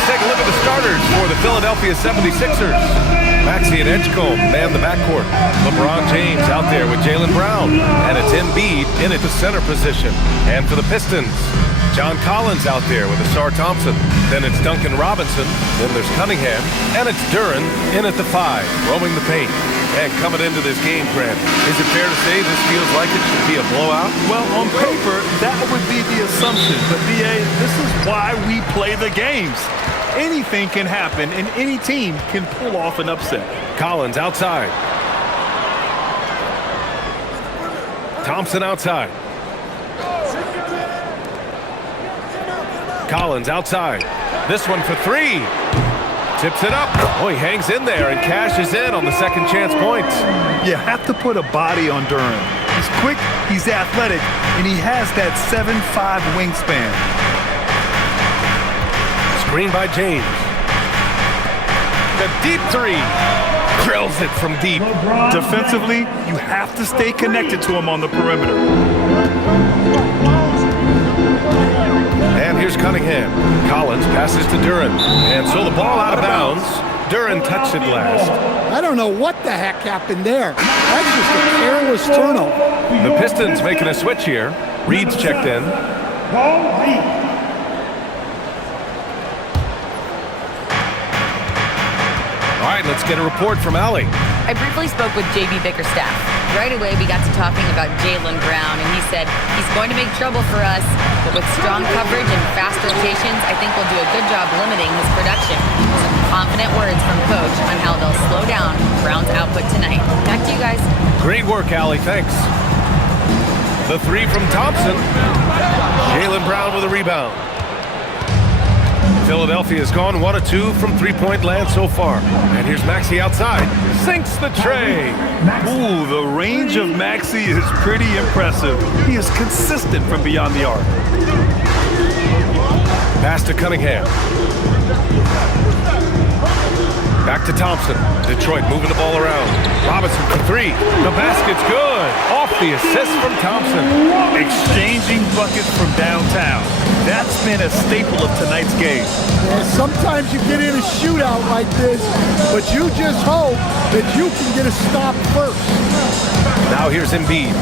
Let's take a look at the starters for the Philadelphia 76ers. Maxey and Edgecombe man the backcourt. LeBron James out there with Jaylen Brown. And it's Embiid in at the center position. And for the Pistons, John Collins out there with Asar Thompson. Then it's Duncan Robinson. Then there's Cunningham. And it's Duren in at the 5, roaming the paint. And coming into this game, Grant, is it fair to say this feels like it should be a blowout? Well, on paper, that would be the assumption. But, B.A., this is why we play the games. Anything can happen, and any team can pull off an upset. Collins outside. Thompson outside. Collins outside. This one for 3. Tips it up. Oh, he hangs in there and cashes in on the second chance points. You have to put a body on Duren. He's quick, he's athletic, and he has that 7'5" wingspan. Screen by James. The deep 3. Drills it from deep. Defensively, you have to stay connected to him on the perimeter. And here's Cunningham. Collins passes to Duren. And so the ball out of bounds. Duren touched it last. I don't know what the heck happened there. That's just a careless turnover. The Pistons making a switch here. Reed's checked in. All right, let's get a report from Allie. I briefly spoke with J.B. Bickerstaff. Right away, we got to talking about Jaylen Brown, and he said he's going to make trouble for us, but with strong coverage and fast rotations, I think we'll do a good job limiting his production. Some confident words from Coach on how they'll slow down Brown's output tonight. Back to you guys. Great work, Allie. Thanks. The 3 from Thompson. Jaylen Brown with a rebound. Philadelphia's gone 1 of 2 from three-point land so far. And here's Maxey outside. Sinks the tray. Ooh, the range of Maxey is pretty impressive. He is consistent from beyond the arc. Pass to Cunningham. Back to Thompson. Detroit moving the ball around. Robinson for 3. The basket's good. Off the assist from Thompson. Exchanging buckets from downtown. That's been a staple of tonight's game. Yeah, sometimes you get in a shootout like this, but you just hope that you can get a stop first. Now here's Embiid.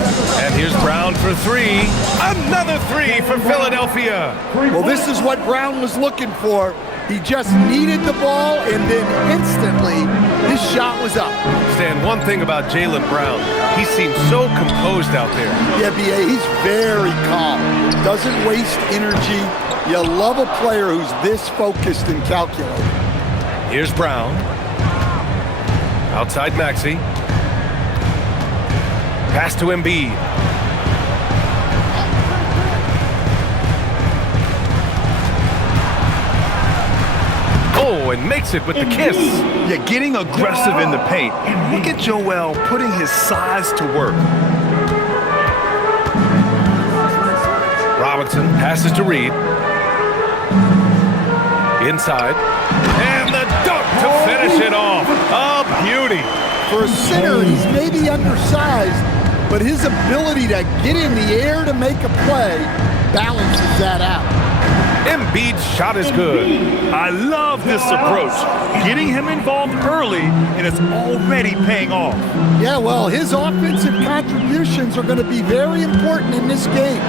And here's Brown for 3. Another 3 for Philadelphia. Well, this is what Brown was looking for. He just needed the ball, and then instantly, his shot was up. Stan, one thing about Jaylen Brown, he seems so composed out there. Yeah, B.A., he's very calm. Doesn't waste energy. You love a player who's this focused and calculated. Here's Brown. Outside Maxey. Pass to Embiid. Oh, and makes it with the kiss. Yeah, getting aggressive in the paint. Look at Joel putting his size to work. Robinson passes to Reed. Inside. And the dunk to finish it off. A beauty. For a center, he's maybe undersized, but his ability to get in the air to make a play balances that out. Embiid's shot is good. I love this approach. Getting him involved early, and it's already paying off. Yeah, well, his offensive contributions are going to be very important in this game.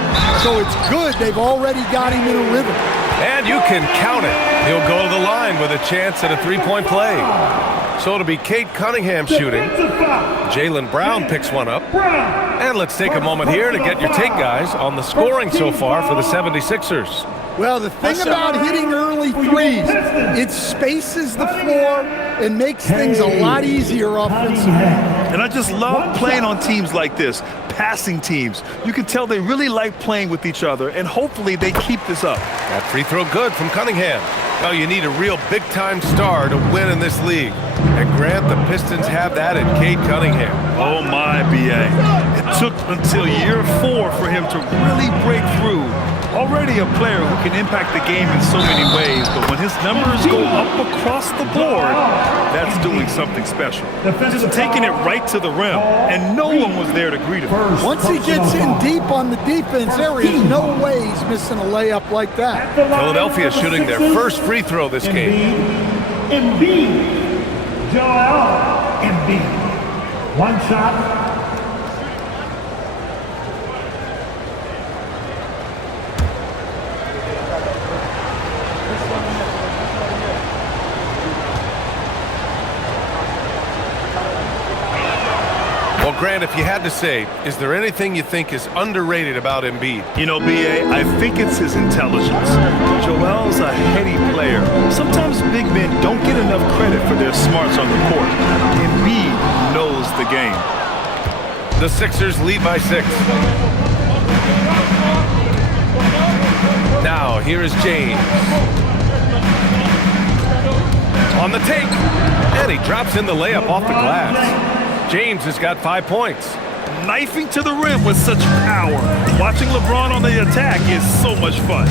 So it's good they've already got him in a rhythm. And you can count it. He'll go to the line with a chance at a three-point play. So it'll be Cade Cunningham shooting. Jaylen Brown picks one up. And let's take a moment here to get your take, guys, on the scoring so far for the 76ers. Well, the thing about hitting early threes, it spaces the floor and makes things a lot easier offensively. And I just love playing on teams like this, passing teams. You can tell they really like playing with each other, and hopefully they keep this up. That free throw good from Cunningham. Well, you need a real big-time star to win in this league. And Grant, the Pistons have that in Cade Cunningham. Oh my, B.A. It took until year 4 for him to really break through. Already a player who can impact the game in so many ways, but when his numbers go up across the board, that's doing something special. Just taking it right to the rim, and no one was there to greet him. Once he gets in deep on the defense, there is no way he's missing a layup like that. Philadelphia shooting their first free throw this game. Joel Embiid. One shot. Well, Grant, if you had to say, is there anything you think is underrated about Embiid? You know, B.A., I think it's his intelligence. Joel's a heady player. Sometimes big men don't get enough credit for their smarts on the court. Embiid knows the game. The Sixers lead by 6. Now, here is James. On the take. And he drops in the layup off the glass. James has got 5 points. Knifing to the rim with such power. Watching LeBron on the attack is so much fun.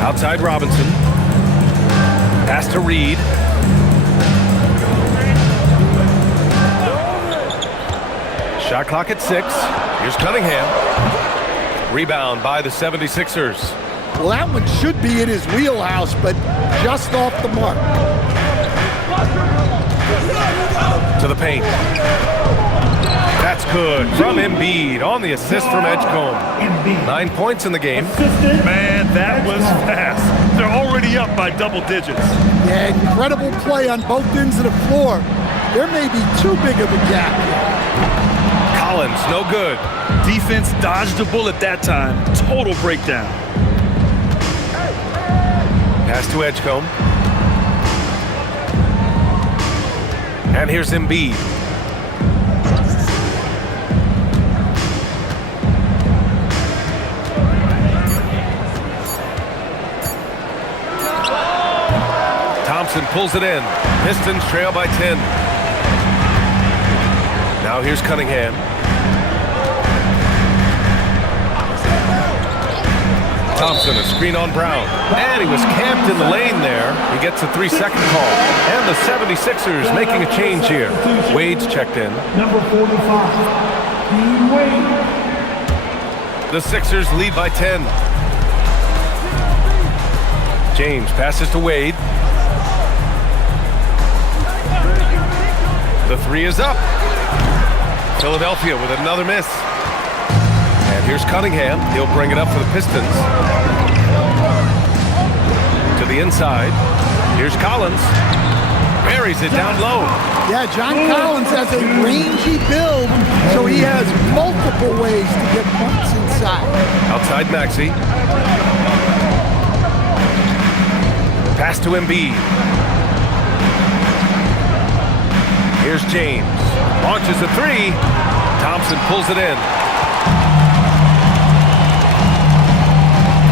Outside Robinson. Pass to Reed. Shot clock at 6. Here's Cunningham. Rebound by the 76ers. Well, that one should be in his wheelhouse, but just off the mark. To the paint. That's good from Embiid on the assist from Edgecombe. 9 points in the game. Man, that was fast. They're already up by double digits. Yeah, incredible play on both ends of the floor. There may be too big of a gap. Collins, no good. Defense dodged a bullet that time. Total breakdown. Pass to Edgecombe. And here's Embiid. Thompson pulls it in. Pistons trail by 10. Now here's Cunningham. Thompson, a screen on Brown. And he was camped in the lane there. He gets a 3-second call. And the 76ers making a change here. Wade's checked in. Number 45, Dean Wade. The Sixers lead by 10. James passes to Wade. The 3 is up. Philadelphia with another miss. And here's Cunningham. He'll bring it up for the Pistons. To the inside. Here's Collins. Buries it down low. Yeah, John Collins has a rangy build, so he has multiple ways to get points inside. Outside Maxey. Pass to Embiid. Here's James. Launches a 3. Thompson pulls it in.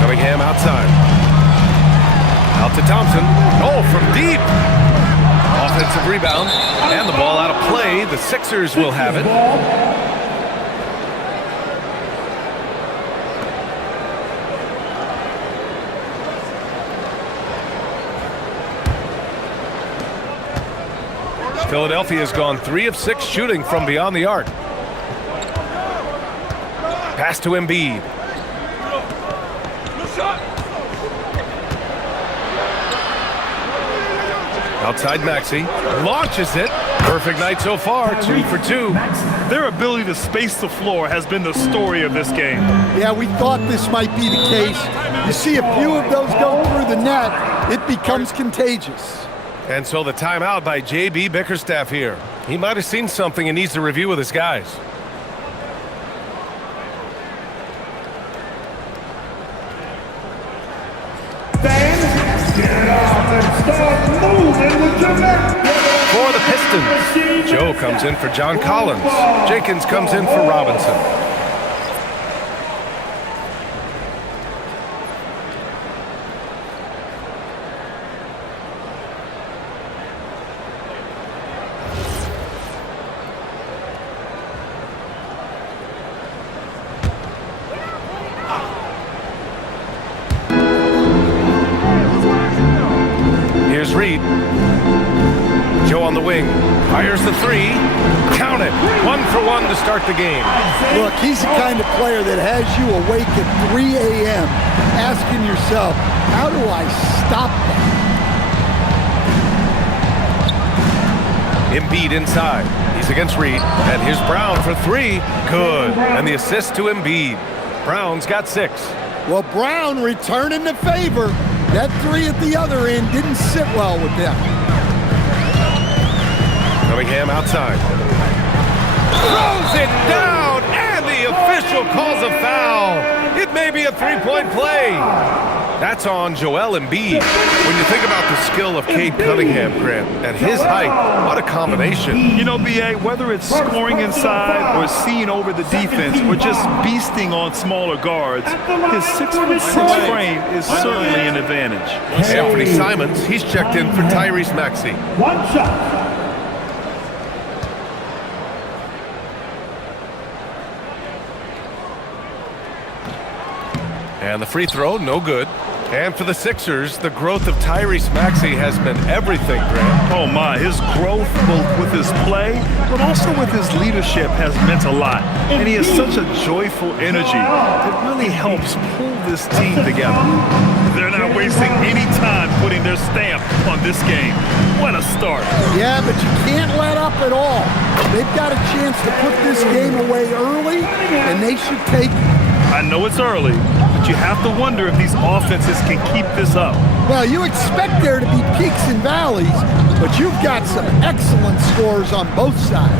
Cunningham outside. Out to Thompson. Oh, from deep. Offensive rebound. And the ball out of play. The Sixers will have it. Philadelphia has gone 3 of 6 shooting from beyond the arc. Pass to Embiid. Outside Maxey. Launches it. Perfect night so far. 2 for 2. Their ability to space the floor has been the story of this game. Yeah, we thought this might be the case. You see a few of those go through the net, it becomes contagious. And so the timeout by J.B. Bickerstaff here. He might have seen something and needs to review with his guys. For the Pistons, Joe comes in for John Collins. Jenkins comes in for Robinson. Reed. Joe on the wing. Fires the three. Count it. 1 for 1 to start the game. Look, he's the kind of player that has you awake at 3 a.m. asking yourself, how do I stop that? Embiid inside. He's against Reed. And here's Brown for 3. Good. And the assist to Embiid. Brown's got 6. Well, Brown returning the favor. That 3 at the other end didn't sit well with them. Cunningham outside. Throws it down, and the official calls a foul. It may be a 3-point play. That's on Joel Embiid. When you think about the skill of Cade Cunningham, Grant, and his height, what a combination. You know, B.A., whether it's scoring inside or seeing over the defense or just beasting on smaller guards, his 6'6" frame is certainly an advantage. Anthony Simons, he's checked in for Tyrese Maxey. 1 shot. And the free throw, no good. And for the Sixers, the growth of Tyrese Maxey has been everything, Grant. Oh my, his growth both with his play, but also with his leadership has meant a lot. And he has such a joyful energy that really helps pull this team together. They're not wasting any time putting their stamp on this game. What a start. Yeah, but you can't let up at all. They've got a chance to put this game away early, and they should take it. I know it's early, but you have to wonder if these offenses can keep this up. Well, you expect there to be peaks and valleys, but you've got some excellent scores on both sides.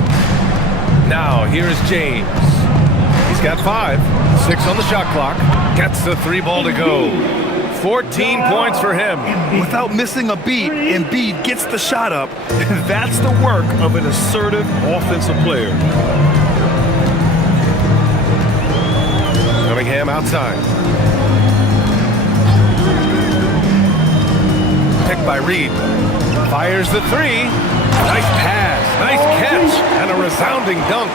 Now, here's James. He's got 5, 6 on the shot clock. Gets the 3 ball to go. 14 points for him. Without missing a beat, Embiid gets the shot up. That's the work of an assertive offensive player. Cunningham outside. Picked by Reed. Fires the 3. Nice pass, nice catch, and a resounding dunk.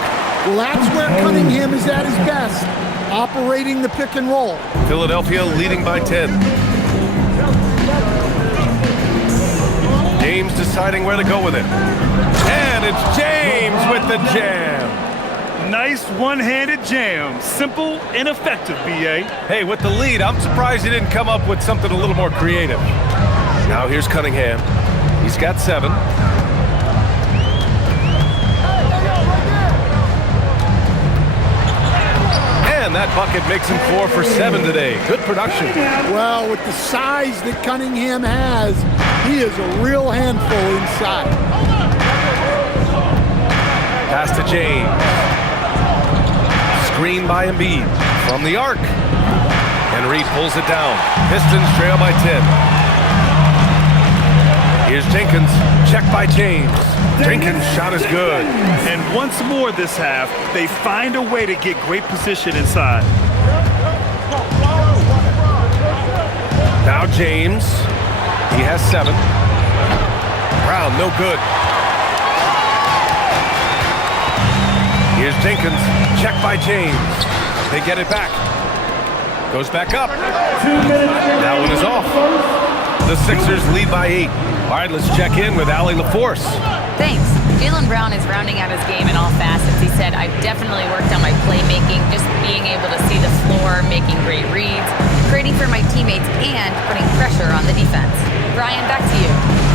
Well, that's where Cunningham is at his best, operating the pick and roll. Philadelphia leading by 10. James deciding where to go with it. And it's James with the jam. Nice one-handed jam. Simple and effective, B.A. Hey, with the lead, I'm surprised he didn't come up with something a little more creative. Now here's Cunningham. He's got 7. And that bucket makes him 4 for 7 today. Good production. Well, with the size that Cunningham has, he is a real handful inside. Pass to James. Screen by Embiid from the arc. And Reed pulls it down. Pistons trail by 10. Here's Jenkins. Check by James. Jenkins' shot is good. And once more this half, they find a way to get great position inside. Now James. He has 7. Brown, no good. Here's Jenkins. Check by James. They get it back. Goes back up. That one is off. The Sixers lead by 8. All right, let's check in with Allie LaForce. Thanks. Jaylen Brown is rounding out his game in all facets. He said, I've definitely worked on my playmaking, just being able to see the floor, making great reads, creating for my teammates, and putting pressure on the defense. Brian, back to you.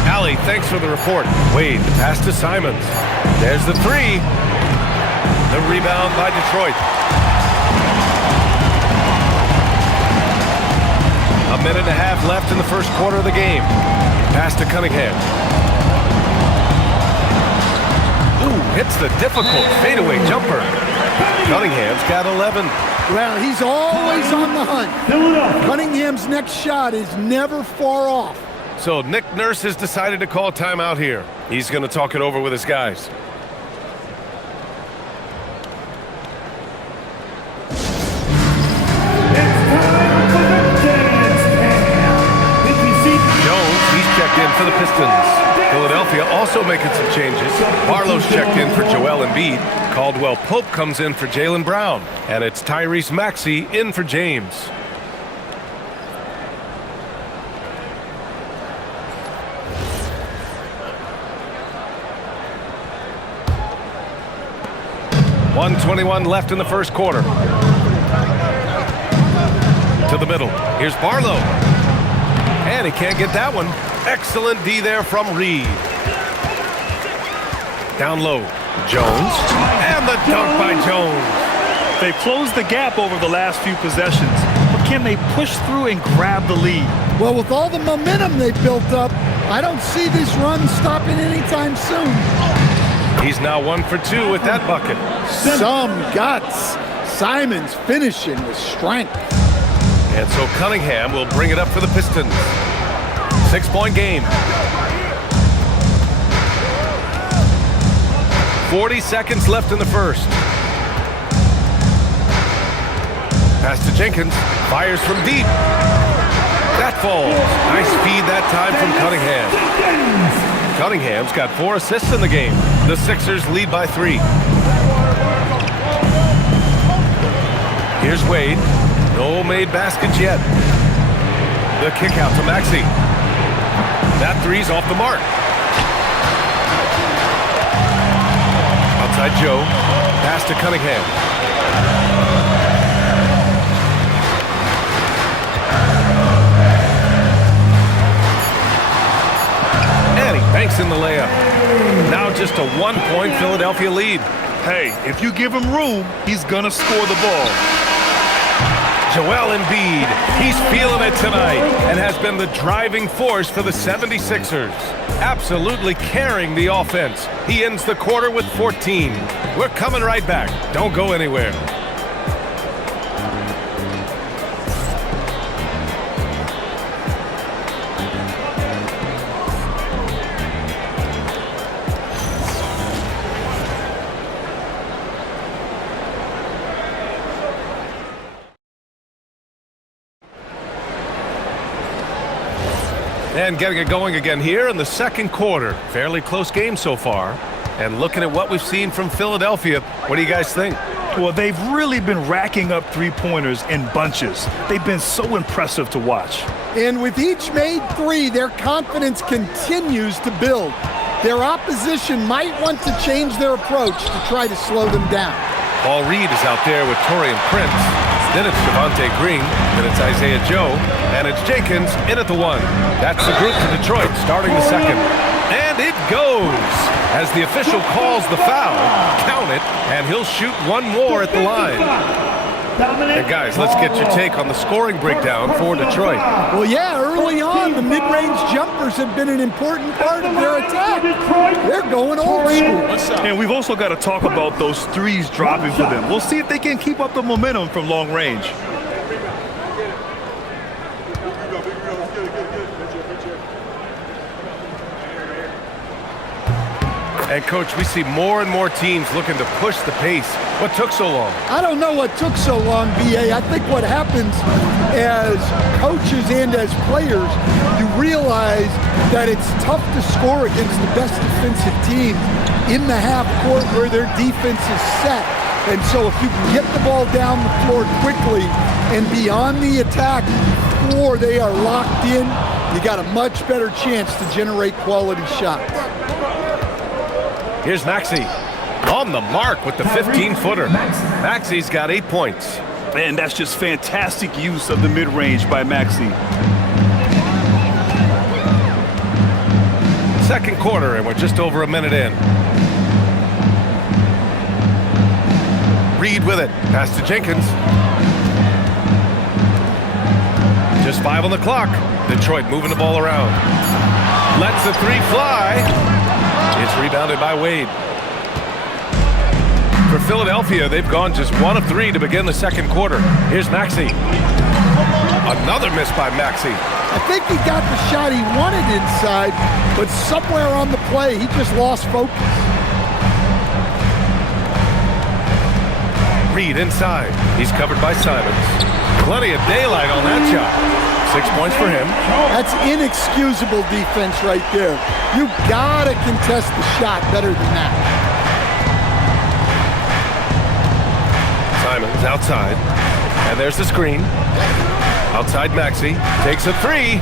Allie, thanks for the report. Wade, pass to Simons. There's the 3. The rebound by Detroit. A minute and a half left in the first quarter of the game. Pass to Cunningham. Ooh, hits the difficult fadeaway jumper. Cunningham's got 11. Well, he's always on the hunt. Cunningham's next shot is never far off. So Nick Nurse has decided to call timeout here. He's going to talk it over with his guys. Checked in for the Pistons. Philadelphia also making some changes. Barlow's checked in for Joel Embiid. Caldwell Pope comes in for Jaylen Brown. And it's Tyrese Maxey in for James. 1:21 left in the first quarter. To the middle. Here's Barlow. And he can't get that one. Excellent D there from Reed. Down low. Jones. And the dunk by Jones. They've closed the gap over the last few possessions. But can they push through and grab the lead? Well, with all the momentum they built up, I don't see this run stopping anytime soon. He's now 1 for 2 with that bucket. Some guts. Simons finishing with strength. And so Cunningham will bring it up for the Pistons. 6-point game. 40 seconds left in the first. Pass to Jenkins. Fires from deep. That falls. Nice feed that time from Cunningham. Cunningham's got 4 assists in the game. The Sixers lead by 3. Here's Wade. No made baskets yet. The kick out to Maxey. That three's off the mark. Outside Joe. Pass to Cunningham. And he banks in the layup. Now just a 1-point Philadelphia lead. Hey, if you give him room, he's gonna score the ball. Joel Embiid, he's feeling it tonight and has been the driving force for the 76ers. Absolutely carrying the offense. He ends the quarter with 14. We're coming right back. Don't go anywhere. And getting it going again here in the second quarter. Fairly close game so far. And looking at what we've seen from Philadelphia, what do you guys think? Well, they've really been racking up three-pointers in bunches. They've been so impressive to watch. And with each made three, their confidence continues to build. Their opposition might want to change their approach to try to slow them down. Paul Reed is out there with Taurean Prince. Then it's Javonte Green. Then it's Isaiah Joe. And it's Jenkins in at the 1. That's the group for Detroit starting the second. And it goes as the official calls the foul. Count it, and he'll shoot one more at the line. And guys, let's get your take on the scoring breakdown for Detroit. Well, yeah, early on, the mid-range jumpers have been an important part of their attack. They're going old school. And we've also got to talk about those threes dropping for them. We'll see if they can keep up the momentum from long range. And, Coach, we see more and more teams looking to push the pace. What took so long? I don't know what took so long, B.A. I think what happens as coaches and as players, you realize that it's tough to score against the best defensive team in the half court where their defense is set. And so if you can get the ball down the floor quickly and beyond the attack before they are locked in, you got a much better chance to generate quality shots. Here's Maxey on the mark with the 15-footer. Maxey's got 8 points. And that's just fantastic use of the mid-range by Maxey. Second quarter, and we're just over a minute in. Reed with it. Pass to Jenkins. Just 5 on the clock. Detroit moving the ball around. Lets the three fly. It's rebounded by Wade. For Philadelphia, they've gone just 1 of 3 to begin the second quarter. Here's Maxey. Another miss by Maxey. I think he got the shot he wanted inside, but somewhere on the play, he just lost focus. Reed inside. He's covered by Simons. Plenty of daylight on that shot. 6 points for him. That's inexcusable defense right there. You gotta contest the shot better than that. Simons outside. And there's the screen. Outside Maxey. Takes a 3.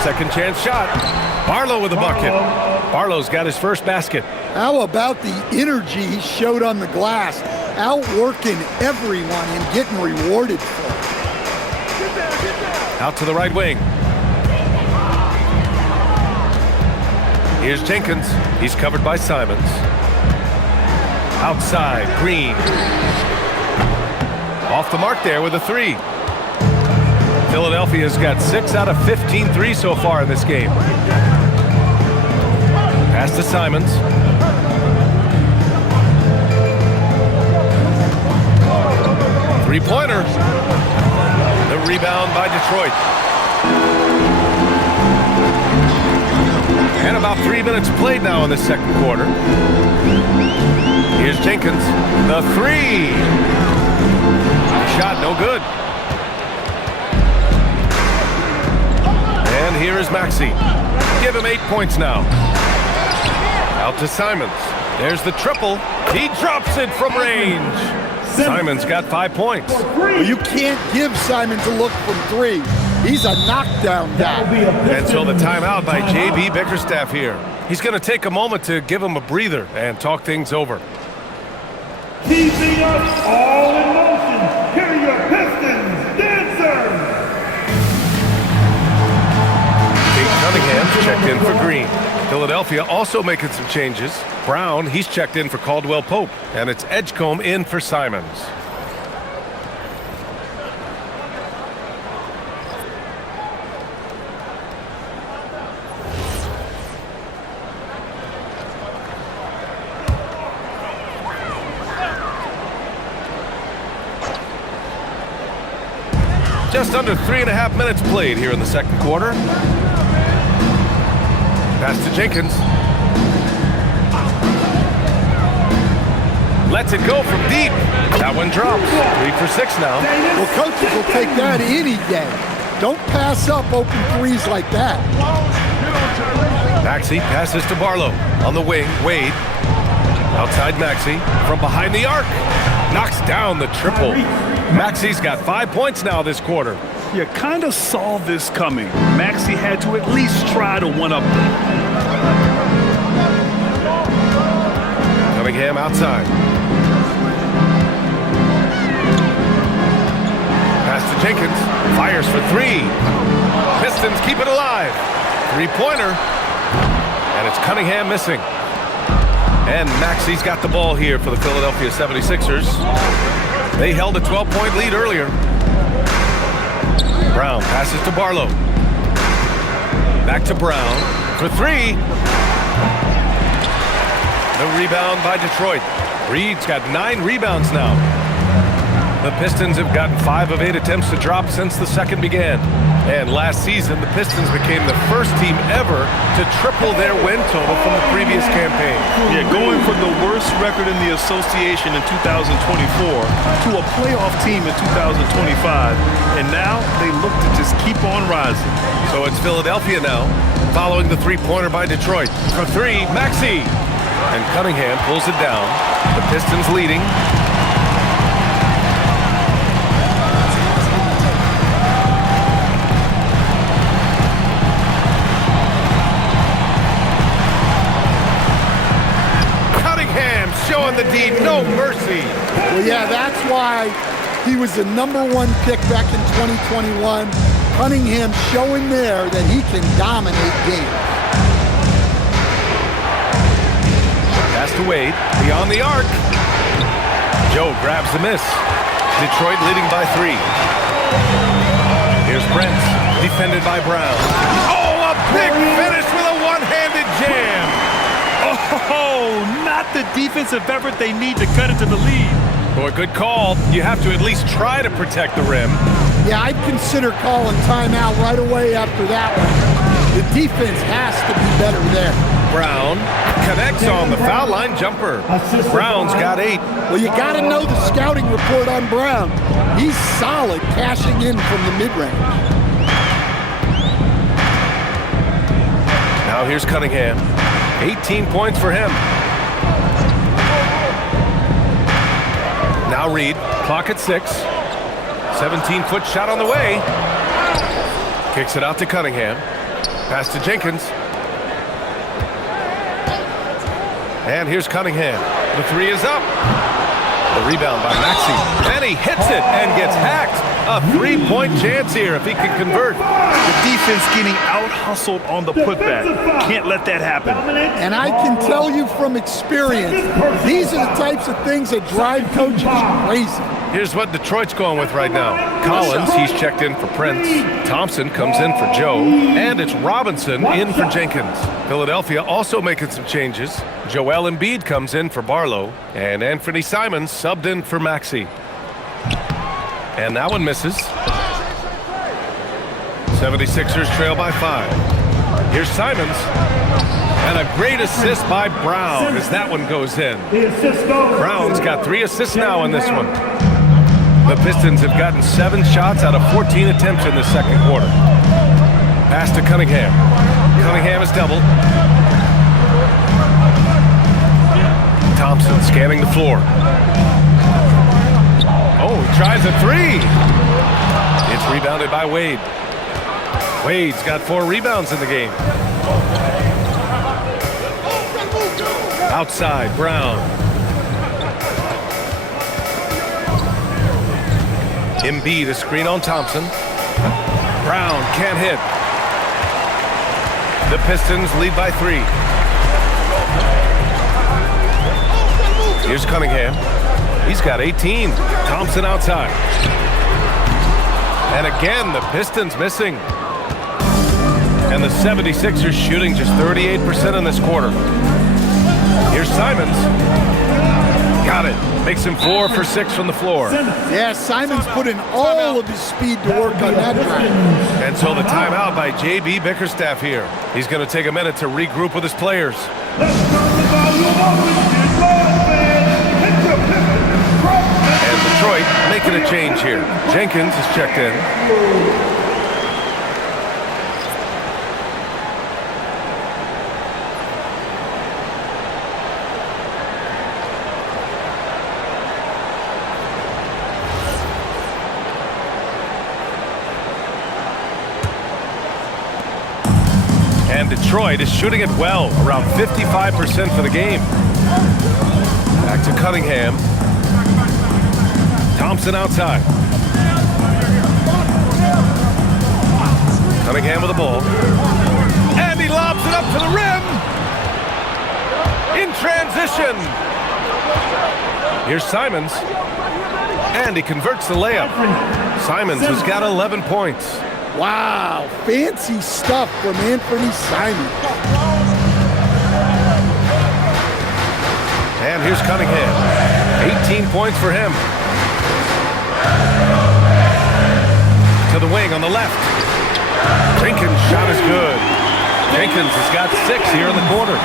Second chance shot. Barlow with a bucket. Barlow's got his first basket. How about the energy he showed on the glass, outworking everyone and getting rewarded for it. Out to the right wing. Here's Jenkins. He's covered by Simons. Outside, Green. Off the mark there with a three. Philadelphia's got 6 out of 15 threes so far in this game. Pass to Simons. Three-pointer. The rebound by Detroit. And about 3 minutes played now in the second quarter. Here's Jenkins. The three. Shot no good. And here is Maxey. Give him 8 points now. Out to Simons. There's the triple. He drops it from range. Simons got 5 points. Well, you can't give Simons a look from three. He's a knockdown guy. Until the timeout by J.B. Bickerstaff here. He's going to take a moment to give him a breather and talk things over. Keeping us all in motion. Here are your Pistons dancers. Kate Cunningham checked in for Green. Philadelphia also making some changes. Brown, he's checked in for Caldwell Pope. And it's Edgecombe in for Simons. Just under 3.5 minutes played here in the second quarter. Pass to Jenkins. Lets it go from deep. That one drops. 3 for 6 now. Well, coaches will take that any day. Don't pass up open threes like that. Maxey passes to Barlow. On the wing, Wade. Outside Maxey. From behind the arc. Knocks down the triple. Maxey's got 5 points now this quarter. You kind of saw this coming. Maxey had to at least try to one-up them. Cunningham outside. Pass to Jenkins. Fires for three. Pistons keep it alive. Three-pointer. And it's Cunningham missing. And Maxey's got the ball here for the Philadelphia 76ers. They held a 12-point lead earlier. Brown passes to Barlow. Back to Brown for three. The rebound by Detroit. Reed's got 9 rebounds now. The Pistons have gotten 5 of 8 attempts to drop since the second began. And last season, the Pistons became the first team ever to triple their win total from the previous campaign. Yeah, going from the worst record in the association in 2024 to a playoff team in 2025. And now they look to just keep on rising. So it's Philadelphia now, following the three-pointer by Detroit. For three, Maxey. And Cunningham pulls it down. The Pistons leading. Showing the deed, no mercy. Well, yeah, that's why he was the #1 pick back in 2021. Cunningham showing there that he can dominate games. Pass to Wade, beyond the arc. Joe grabs the miss. Detroit leading by 3. Here's Brent, defended by Brown. Oh, a big finish with a one-handed jam. Oh, not the defensive effort they need to cut into the lead. Boy, good call. You have to at least try to protect the rim. Yeah, I'd consider calling timeout right away after that one. The defense has to be better there. Brown connects on the foul line jumper. Brown's got 8. Well, you got to know the scouting report on Brown. He's solid cashing in from the mid-range. Now here's Cunningham. 18 points for him. Now Reed, clock at 6. 17-foot shot on the way. Kicks it out to Cunningham. Pass to Jenkins. And here's Cunningham. The three is up. The rebound by Maxey. And he hits it and gets hacked. A three-point chance here if he can convert. The defense getting out-hustled on the putback. Can't let that happen. And I can tell you from experience, these are the types of things that drive coaches crazy. Here's what Detroit's going with right now. Collins, he's checked in for Prince. Thompson comes in for Joe. And it's Robinson in for Jenkins. Philadelphia also making some changes. Joel Embiid comes in for Barlow. And Anthony Simons subbed in for Maxey. And that one misses. 76ers trail by 5. Here's Simons. And a great assist by Brown as that one goes in. Brown's got 3 assists now in this one. The Pistons have gotten 7 shots out of 14 attempts in the second quarter. Pass to Cunningham. Cunningham is doubled. Thompson scanning the floor. Oh, he tries a 3. It's rebounded by Wade. Wade's got 4 rebounds in the game. Outside, Brown. Embiid, a screen on Thompson. Brown can't hit. The Pistons lead by 3. Here's Cunningham. He's got 18. Thompson outside. And again, the Pistons missing. And the 76ers shooting just 38% in this quarter. Here's Simons. Got it. Makes him 4 for 6 from the floor. Yeah, Simons put in all of his speed to work on that drive. And so the timeout by J.B. Bickerstaff here. He's going to take a minute to regroup with his players. And Detroit making a change here. Jenkins is checked in. And Detroit is shooting it well, around 55% for the game. Back to Cunningham. Thompson outside. Cunningham with the ball. And he lobs it up to the rim. In transition. Here's Simons. And he converts the layup. Simons has got 11 points. Wow, fancy stuff from Anthony Simons. And here's Cunningham. 18 points for him. To the wing on the left. Jenkins' shot is good. Jenkins has got 6 here in the quarter.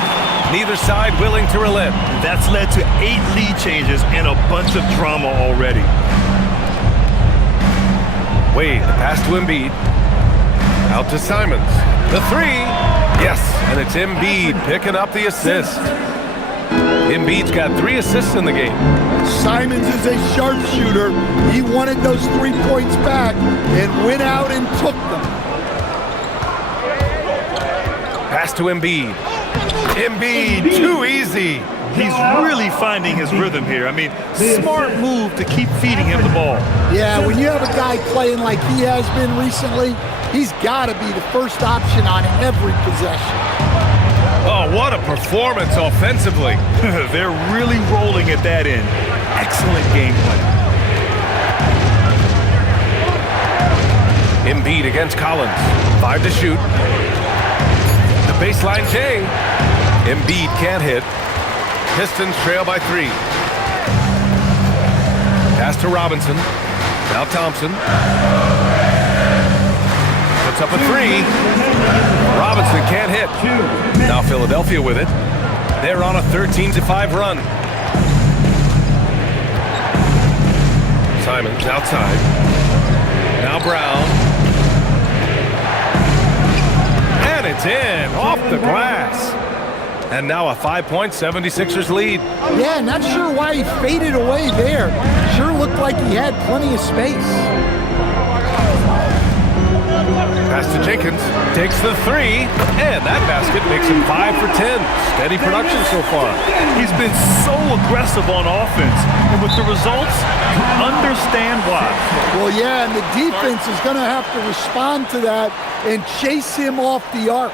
Neither side willing to relent. That's led to 8 lead changes and a bunch of drama already. Wade, the pass to Embiid. Out to Simons. The 3. Yes, and it's Embiid picking up the assist. Embiid's got 3 assists in the game. Simons is a sharpshooter. He wanted those 3 points back and went out and took them. Pass to Embiid. Embiid, too easy. He's really finding his rhythm here. I mean, smart move to keep feeding him the ball. Yeah, when you have a guy playing like he has been recently, he's got to be the first option on every possession. Oh, what a performance offensively. They're really rolling at that end. Excellent game plan. Embiid against Collins. 5 to shoot. The baseline J. Embiid can't hit. Pistons trail by 3. Pass to Robinson. Now Thompson. Puts up a 3. Robinson can't hit. Now Philadelphia with it. They're on a 13-5 run. Simons outside. Now Brown. And it's in, off the glass. And now a 5-point 76ers lead. Yeah, not sure why he faded away there. Sure looked like he had plenty of space. Pass to Jenkins, takes the three, and that basket makes him 5 for 10. Steady production so far. He's been so aggressive on offense, and with the results, you understand why. Well, yeah, and the defense is going to have to respond to that and chase him off the arc.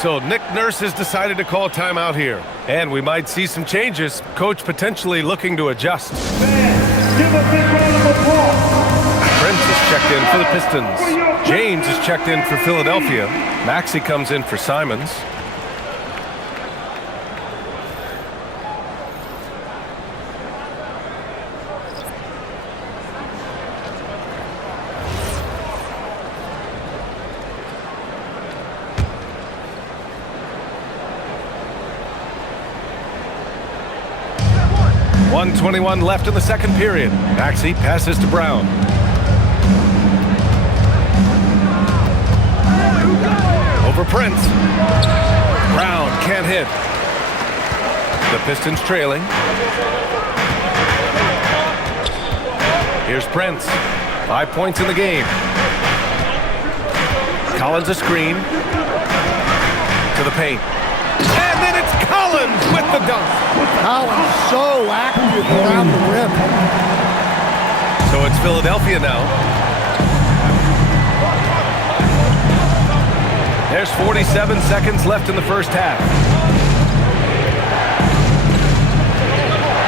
So Nick Nurse has decided to call timeout here, and we might see some changes. Coach potentially looking to adjust. Give a big round of applause. Prince is checked in for the Pistons. James is checked in for Philadelphia. Maxey comes in for Simons. .121 left in the second period. Maxey passes to Brown. Over Prince. Brown can't hit. The Pistons trailing. Here's Prince. 5 points in the game. Collins a screen. To the paint. And then it's Collins with the dunk. Collins so active around the rim. So it's Philadelphia now. There's 47 seconds left in the first half.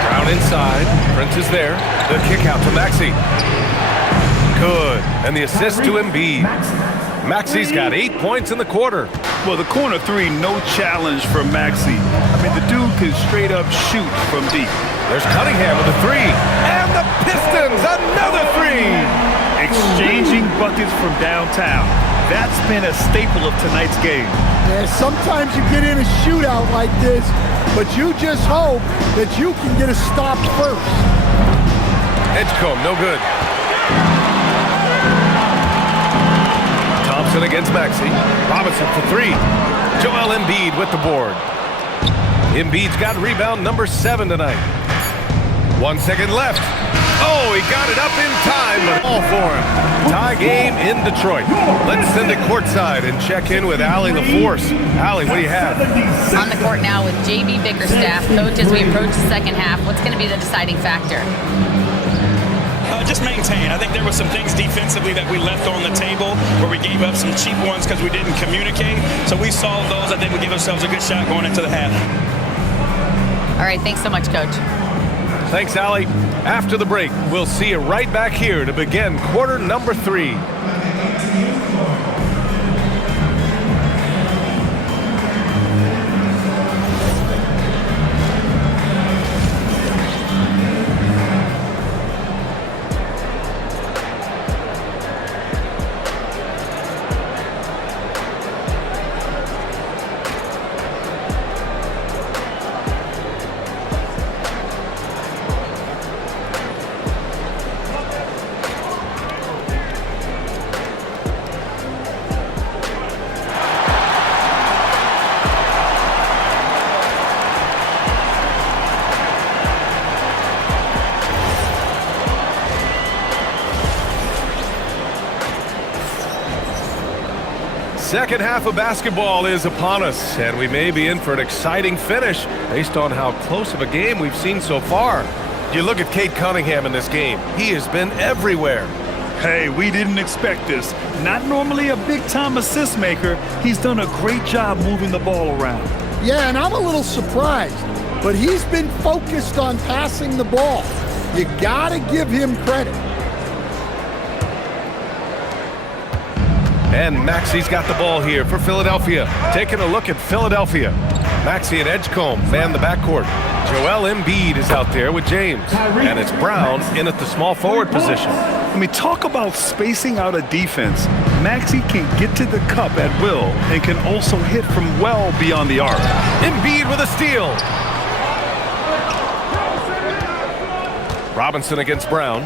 Brown inside. Prince is there. The kick out to Maxey. Good. And the assist to Embiid. Maxey's got 8 points in the quarter. Well, the corner three, no challenge for Maxey. I mean, the dude can straight up shoot from deep. There's Cunningham with a three. And the Pistons, another three. Exchanging buckets from downtown. That's been a staple of tonight's game. Yeah, sometimes you get in a shootout like this, but you just hope that you can get a stop first. Edgecombe, no good. Thompson against Maxey. Robinson for three. Joel Embiid with the board. Embiid's got rebound number 7 tonight. 1 second left. Oh, he got it up in time, but all for him. Tie game in Detroit. Let's send it courtside and check in with Allie LaForce. Allie, what do you have? On the court now with JB Bickerstaff. Coach, as we approach the second half, what's going to be the deciding factor? Just maintain. I think there were some things defensively that we left on the table where we gave up some cheap ones because we didn't communicate. So we solved those. I think we give ourselves a good shot going into the half. All right, thanks so much, Coach. Thanks, Allie. After the break, we'll see you right back here to begin quarter number 3. Second half of basketball is upon us, and we may be in for an exciting finish based on how close of a game we've seen so far. You look at Cade Cunningham in this game. He has been everywhere. Hey, we didn't expect this. Not normally a big-time assist maker. He's done a great job moving the ball around. Yeah, and I'm a little surprised, but he's been focused on passing the ball. You gotta give him credit. And Maxey's got the ball here for Philadelphia. Taking a look at Philadelphia. Maxey and Edgecombe man the backcourt. Joel Embiid is out there with James. And it's Brown in at the small forward position. I mean, talk about spacing out a defense. Maxey can get to the cup at will and can also hit from well beyond the arc. Embiid with a steal. Robinson against Brown.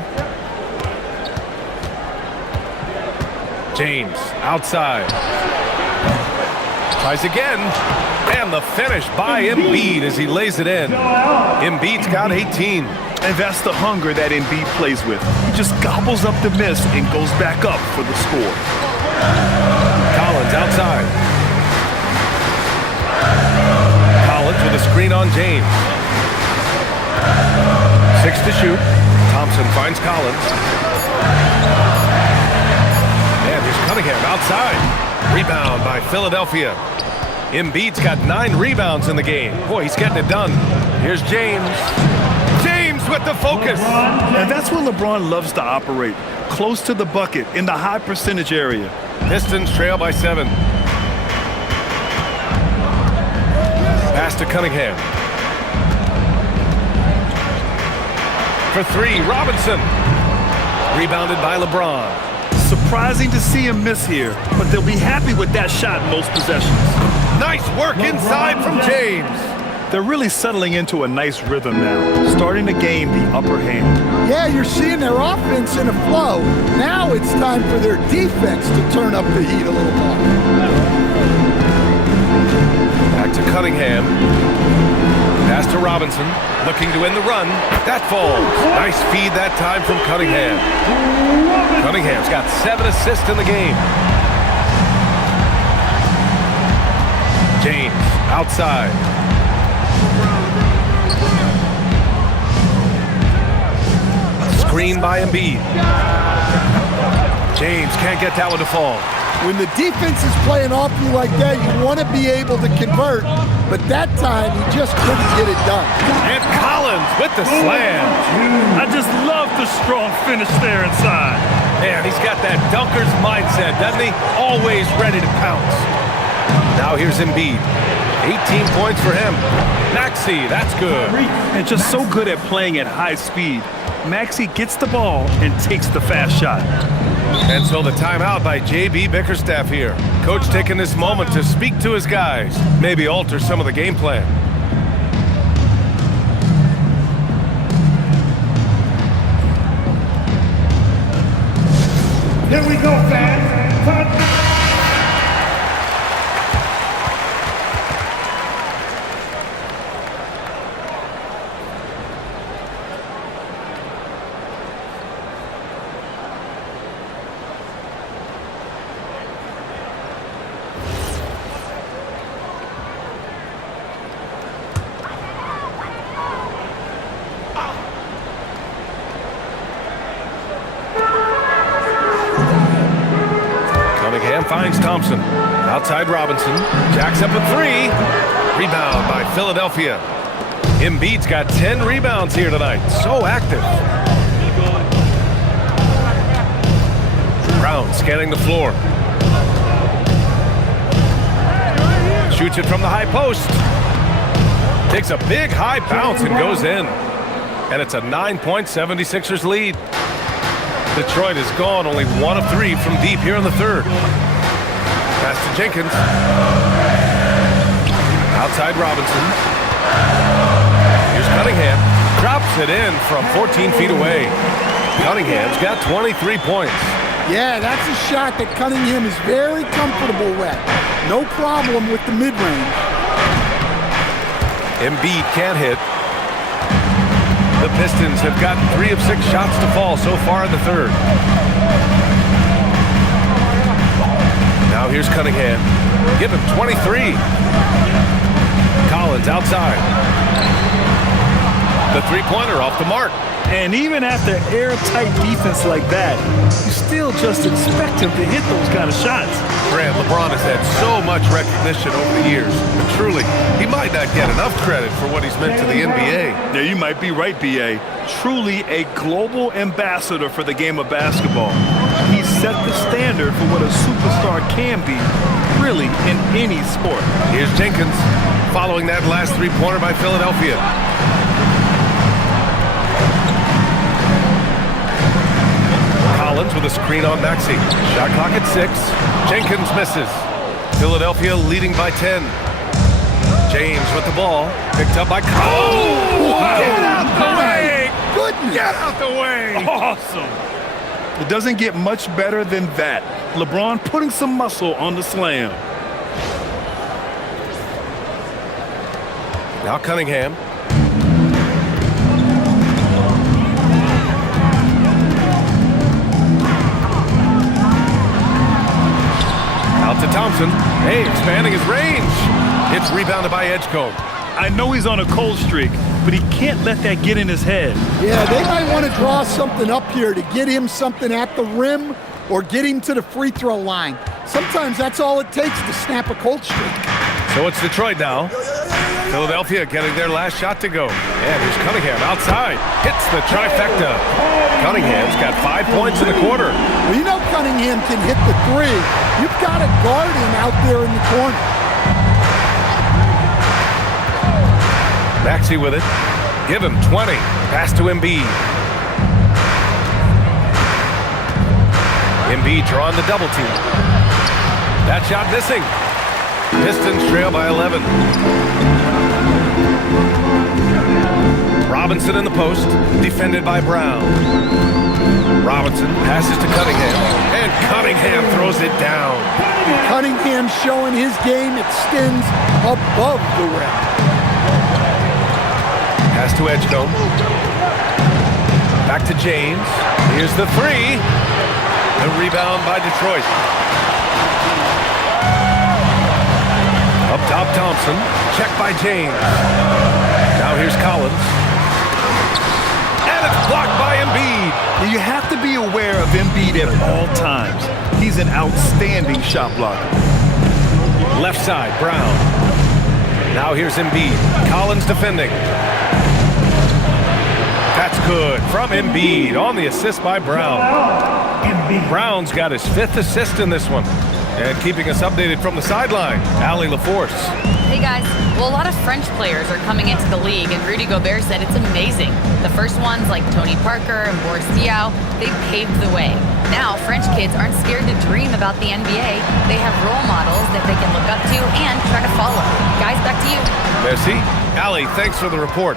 James outside. Tries again. And the finish by Embiid as he lays it in. Embiid's got 18. And that's the hunger that Embiid plays with. He just gobbles up the miss and goes back up for the score. Collins outside. Collins with a screen on James. 6 to shoot. Thompson finds Collins. And here's Cunningham outside. Rebound by Philadelphia. Embiid's got 9 rebounds in the game. Boy, he's getting it done. Here's James. James with the focus. And that's where LeBron loves to operate. Close to the bucket in the high percentage area. Pistons trail by 7. Pass to Cunningham. For 3, Robinson. Rebounded by LeBron. Surprising to see him miss here, but they'll be happy with that shot in most possessions. Nice work inside from James. They're really settling into a nice rhythm now, starting to gain the upper hand. Yeah, you're seeing their offense in a flow. Now it's time for their defense to turn up the heat a little more. Back to Cunningham. Pass to Robinson, looking to end the run. That falls. Nice feed that time from Cunningham. Cunningham's got 7 assists in the game. James outside. Screen by Embiid. James can't get that one to fall. When the defense is playing off you like that, you want to be able to convert, but that time he just couldn't get it done. And Collins with the slam. I just love the strong finish there inside. Man, he's got that dunker's mindset, doesn't he? Always ready to pounce. Now here's Embiid. 18 points for him. Maxey, that's good. And just so good at playing at high speed. Maxey gets the ball and takes the fast shot. And so the timeout by J.B. Bickerstaff here. Coach taking this moment to speak to his guys. Maybe alter some of the game plan. Here we go, fans. Finds Thompson. Outside Robinson. Jacks up a 3. Rebound by Philadelphia. Embiid's got 10 rebounds here tonight. So active. Brown scanning the floor. Shoots it from the high post. Takes a big high bounce and goes in. And it's a 9-point 76ers lead. Detroit has gone only 1 of 3 from deep here in the third. Pass to Jenkins. Outside Robinson. Here's Cunningham. Drops it in from 14 feet away. Cunningham's got 23 points. Yeah, that's a shot that Cunningham is very comfortable with. No problem with the mid-range. Embiid can't hit. The Pistons have gotten 3 of 6 shots to fall so far in the third. Now here's Cunningham. Give him 23. Collins outside. The three-pointer off the mark. And even after airtight defense like that, you still just expect him to hit those kind of shots. Grant, LeBron has had so much recognition over the years, but truly, he might not get enough credit for what he's meant to the NBA. Yeah, you might be right, B.A. Truly a global ambassador for the game of basketball. He set the standard for what a superstar can be, really, in any sport. Here's Jenkins, following that last three-pointer by Philadelphia. Collins with a screen on Maxey. Shot clock at 6. Jenkins misses. Philadelphia leading by 10. James with the ball. Picked up by Collins. Oh! Get out the way! Goodness! Get out the way! Awesome. It doesn't get much better than that. LeBron putting some muscle on the slam. Now Cunningham. to Thompson. Hey, expanding his range. It's rebounded by Edgecombe. I know he's on a cold streak, but he can't let that get in his head. Yeah, they might want to draw something up here to get him something at the rim or get him to the free throw line. Sometimes that's all it takes to snap a cold streak. So it's Detroit now. Philadelphia getting their last shot to go. And here's Cunningham outside. Hits the trifecta. Cunningham's got 5 points in the quarter. Well, you know Cunningham can hit the three. You've got to guard him out there in the corner. Maxey with it. Give him 20. Pass to Embiid. Embiid drawing the double team. That shot missing. Pistons trail by 11. Robinson in the post, defended by Brown. Robinson passes to Cunningham, and Cunningham throws it down. Cunningham showing his game extends above the rim. Pass to Edgecombe. Back to James. Here's the three. The rebound by Detroit. Up top, Thompson. Checked by James. Now here's Collins. And it's blocked by Embiid. You have to be aware of Embiid at all times. He's an outstanding shot blocker. Left side, Brown. Now here's Embiid. Collins defending. That's good from Embiid on the assist by Brown. Brown's got his 5th assist in this one. And keeping us updated from the sideline, Allie LaForce. Hey guys, well, a lot of French players are coming into the league, and Rudy Gobert said it's amazing. The first ones, like Tony Parker and Boris Diaw, they paved the way. Now, French kids aren't scared to dream about the NBA. They have role models that they can look up to and try to follow. Guys, back to you. Merci. Allie, thanks for the report.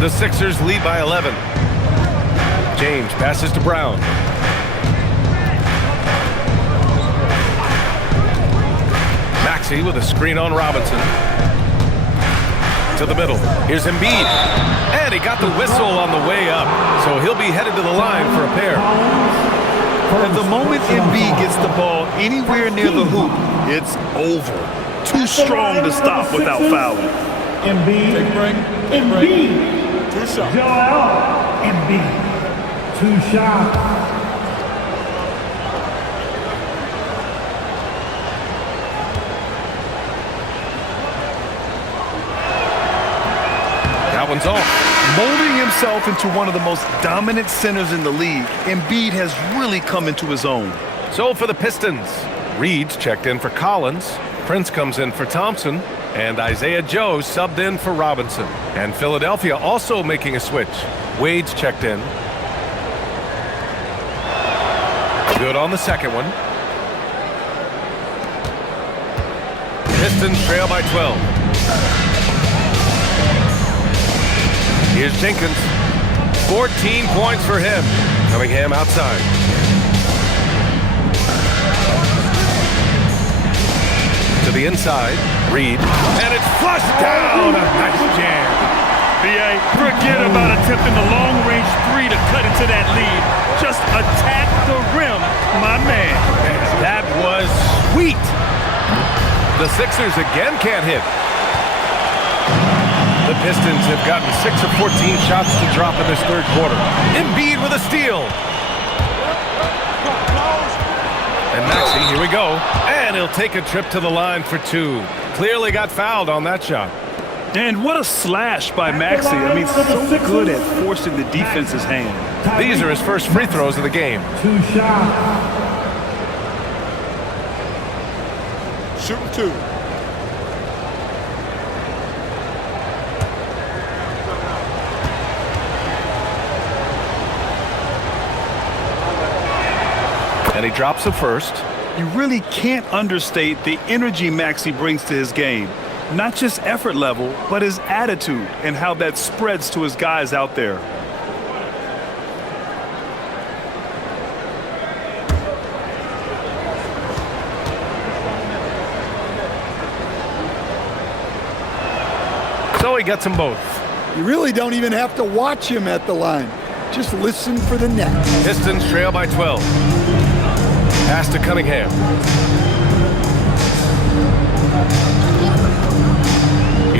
The Sixers lead by 11. James passes to Brown. Maxey with a screen on Robinson. To the middle. Here's Embiid. And he got the whistle on the way up. So he'll be headed to the line for a pair. At the moment Embiid gets the ball anywhere near the hoop, it's over. Too strong to stop without fouling. Embiid. Embiid. 2 shots. Joel Embiid. 2 shots. That one's off. Molding himself into one of the most dominant centers in the league, Embiid has really come into his own. So for the Pistons, Reed's checked in for Collins. Prince comes in for Thompson. And Isaiah Joe subbed in for Robinson. And Philadelphia also making a switch. Wade's checked in. Good on the second one. Pistons trail by 12. Here's Jenkins. 14 points for him. Cunningham outside. To the inside. Reed. And it's flushed down. A nice jam. B.A., forget about attempting the long-range three to cut into that lead. Just attack the rim, my man. That was sweet. The Sixers again can't hit. The Pistons have gotten 6 of 14 shots to drop in this third quarter. Embiid with a steal. And Maxey, here we go. And he'll take a trip to the line for 2. Clearly got fouled on that shot. And what a slash by Maxey. I mean, so good at forcing the defense's hand. These are his first free throws of the game. 2 shots. Shooting 2. And he drops the first. You really can't understate the energy Maxey brings to his game. Not just effort level, but his attitude and how that spreads to his guys out there. So he gets them both. You really don't even have to watch him at the line. Just listen for the net. Pistons trail by 12. Pass to Cunningham.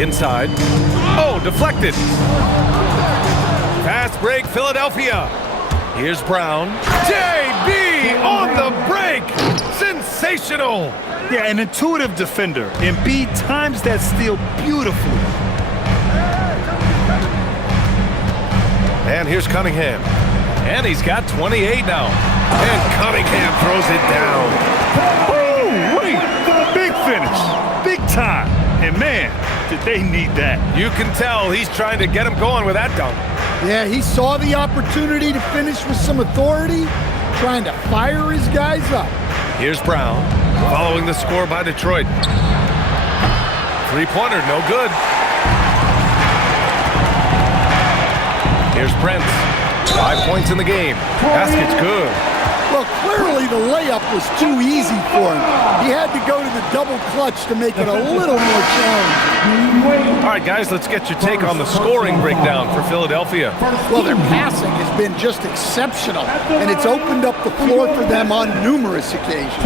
Inside. Oh, deflected. Fast break, Philadelphia. Here's Brown. JB on the break. Sensational. Yeah, an intuitive defender. Embiid times that steal beautifully. And here's Cunningham. And he's got 28 now. And Cunningham throws it down. Oh, wait. Big finish. Big time. And man, did they need that. You can tell he's trying to get him going with that dunk. Yeah, he saw the opportunity to finish with some authority, trying to fire his guys up. Here's Brown, following the score by Detroit. Three-pointer, no good. Here's Prince. 5 points in the game. Basket's good. Well, clearly the layup was too easy for him. He had to go to the double clutch to make it a little more challenging. All right, guys, let's get your take on the scoring breakdown for Philadelphia. Well, their passing has been just exceptional, and it's opened up the floor for them on numerous occasions.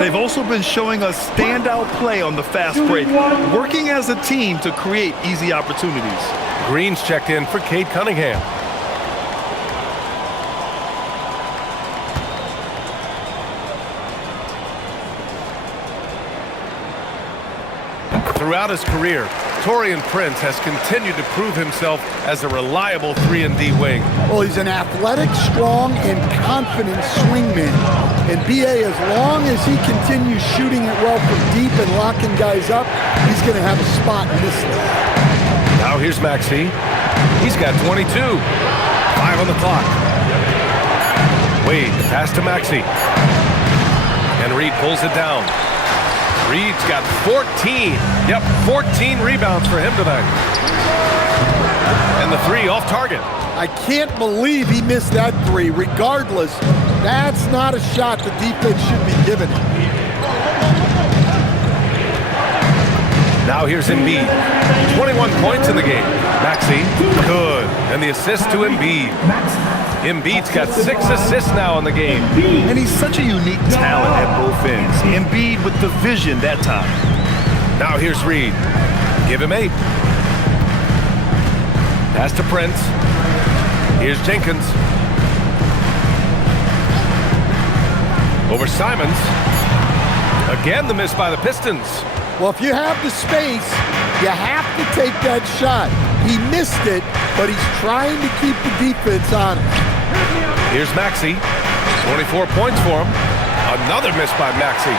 They've also been showing us standout play on the fast break, working as a team to create easy opportunities. Green's checked in for Cade Cunningham. Throughout his career, Taurean Prince has continued to prove himself as a reliable 3-and-D wing. Well, he's an athletic, strong, and confident swingman. And B.A., as long as he continues shooting it well from deep and locking guys up, he's going to have a spot in this league. Now here's Maxey. He's got 22. 5 on the clock. Wade, pass to Maxey. And Reed pulls it down. Reed's got 14. Yep, 14 rebounds for him tonight. And the three off target. I can't believe he missed that three. Regardless, that's not a shot the defense should be giving him. Now here's Embiid. 21 points in the game. Maxey, good. And the assist to Embiid. Embiid's got 6 assists now in the game. And he's such a unique talent at both ends. Embiid with the vision that time. Now here's Reed. Give him 8. Pass to Prince. Here's Jenkins. Over Simons. Again the miss by the Pistons. Well, if you have the space, you have to take that shot. He missed it, but he's trying to keep the defense on him. Here's Maxey. 24 points for him. Another miss by Maxey.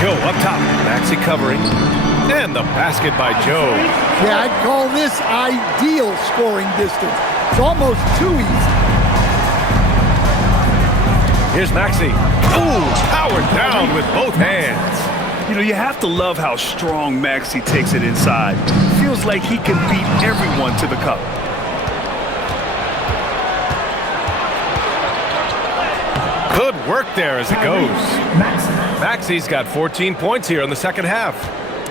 Joe up top. Maxey covering. And the basket by Joe. Yeah, I'd call this ideal scoring distance. It's almost too easy. Here's Maxey. Ooh, powered down with both hands. You know, you have to love how strong Maxey takes it inside. Feels like he can beat everyone to the cup. Good work there as it goes. Maxey's got 14 points here in the second half.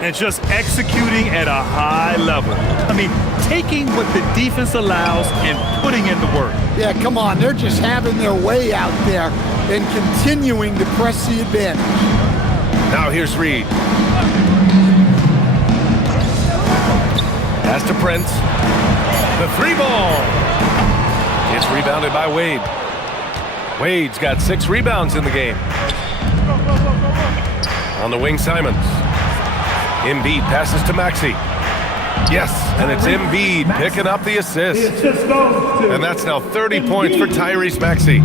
And just executing at a high level. I mean, taking what the defense allows and putting in the work. Yeah, come on. They're just having their way out there and continuing to press the advantage. Now here's Reed. Pass to Prince. The 3-ball. It's rebounded by Wade. Wade's got 6 rebounds in the game. On the wing, Simons. Embiid passes to Maxey. Yes, and it's Embiid picking up the assist. And that's now 30 points for Tyrese Maxey.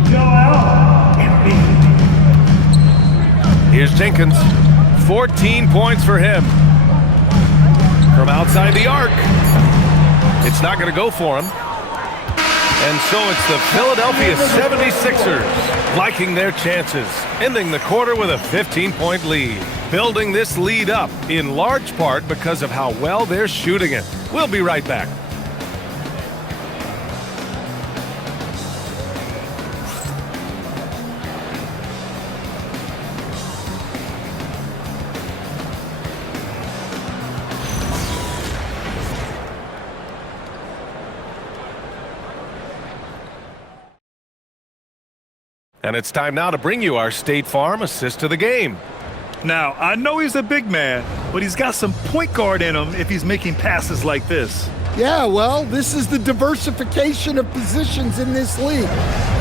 Here's Jenkins. 14 points for him. From outside the arc. It's not going to go for him. And so it's the Philadelphia 76ers liking their chances, ending the quarter with a 15-point lead. Building this lead up in large part because of how well they're shooting it. We'll be right back. And it's time now to bring you our State Farm assist of the game. Now, I know he's a big man, but he's got some point guard in him if he's making passes like this. Yeah, well, this is the diversification of positions in this league.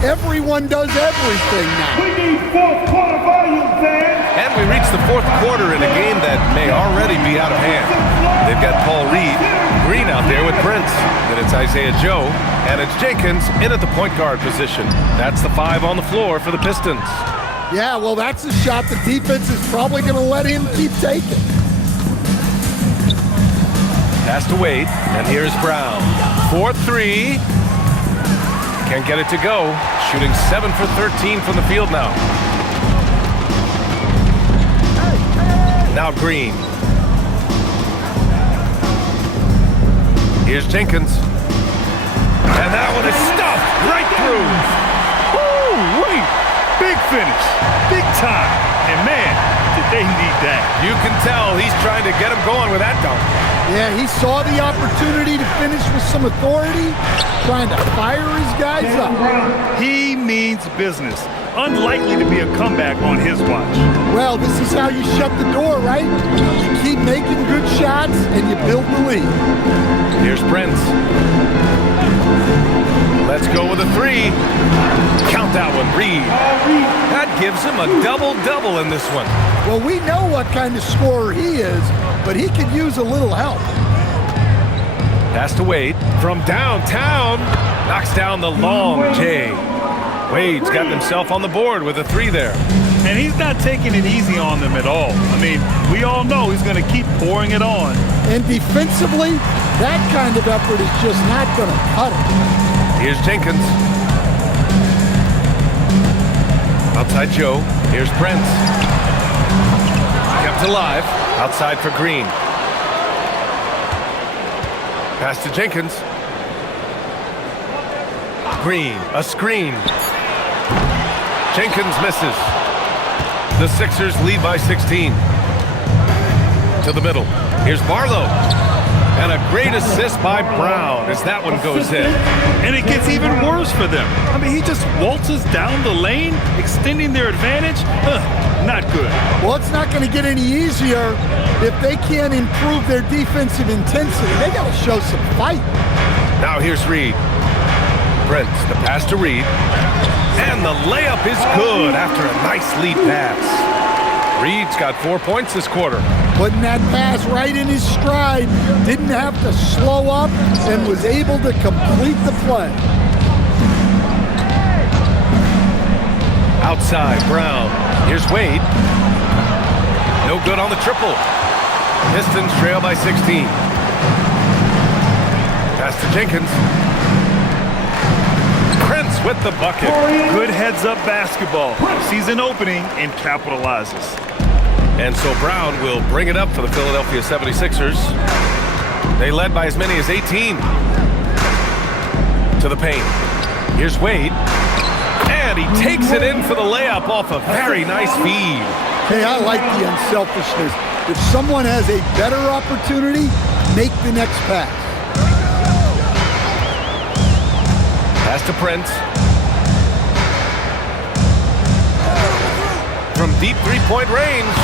Everyone does everything now. We need fourth quarter volume, fans. And we reach the fourth quarter in a game that may already be out of hand. They've got Paul Reed, Green out there with Prince. Then it's Isaiah Joe, and it's Jenkins in at the point guard position. That's the 5 on the floor for the Pistons. Yeah, well, that's a shot the defense is probably going to let him keep taking. Pass to Wade, and here's Brown. 4-3. Can't get it to go. Shooting 7 for 13 from the field now. Now Green. Here's Jenkins. And that one is stuffed right through. Woo, wait. Big finish. Big time. And man, did they need that. You can tell he's trying to get him going with that dunk. Yeah, he saw the opportunity to finish with some authority, trying to fire his guys up. He means business. Unlikely to be a comeback on his watch. Well, this is how you shut the door, right? You keep making good shots, and you build the lead. Here's Prince. Let's go with a 3. Count that one, Reed. That gives him a double-double in this one. Well, we know what kind of scorer he is, but he could use a little help. Pass to Wade from downtown. Knocks down the long J. Wade's got himself on the board with a 3 there. And he's not taking it easy on them at all. I mean, we all know he's going to keep pouring it on. And defensively, that kind of effort is just not going to cut it. Here's Jenkins. Outside Joe. Here's Prince. Kept alive. Outside for Green. Pass to Jenkins. Green, a screen. Jenkins misses. The Sixers lead by 16. To the middle. Here's Barlow. And a great assist by Brown as that one goes in. And it gets even worse for them. I mean, he just waltzes down the lane, extending their advantage. Not good. Well, it's not going to get any easier if they can't improve their defensive intensity. They got to show some fight. Now here's Reed. Prince, the pass to Reed. And the layup is good after a nice lead pass. Reed's got 4 points this quarter. Putting that pass right in his stride. Didn't have to slow up and was able to complete the play. Outside, Brown. Here's Wade. No good on the triple. Pistons trail by 16. Pass to Jenkins. Prince with the bucket. Good heads-up basketball. Sees an opening and capitalizes. And so Brown will bring it up for the Philadelphia 76ers. They led by as many as 18. To the paint. Here's Wade. And he takes it in for the layup off a very nice feed. Hey, I like the unselfishness. If someone has a better opportunity, make the next pass. Pass to Prince. From deep three-point range.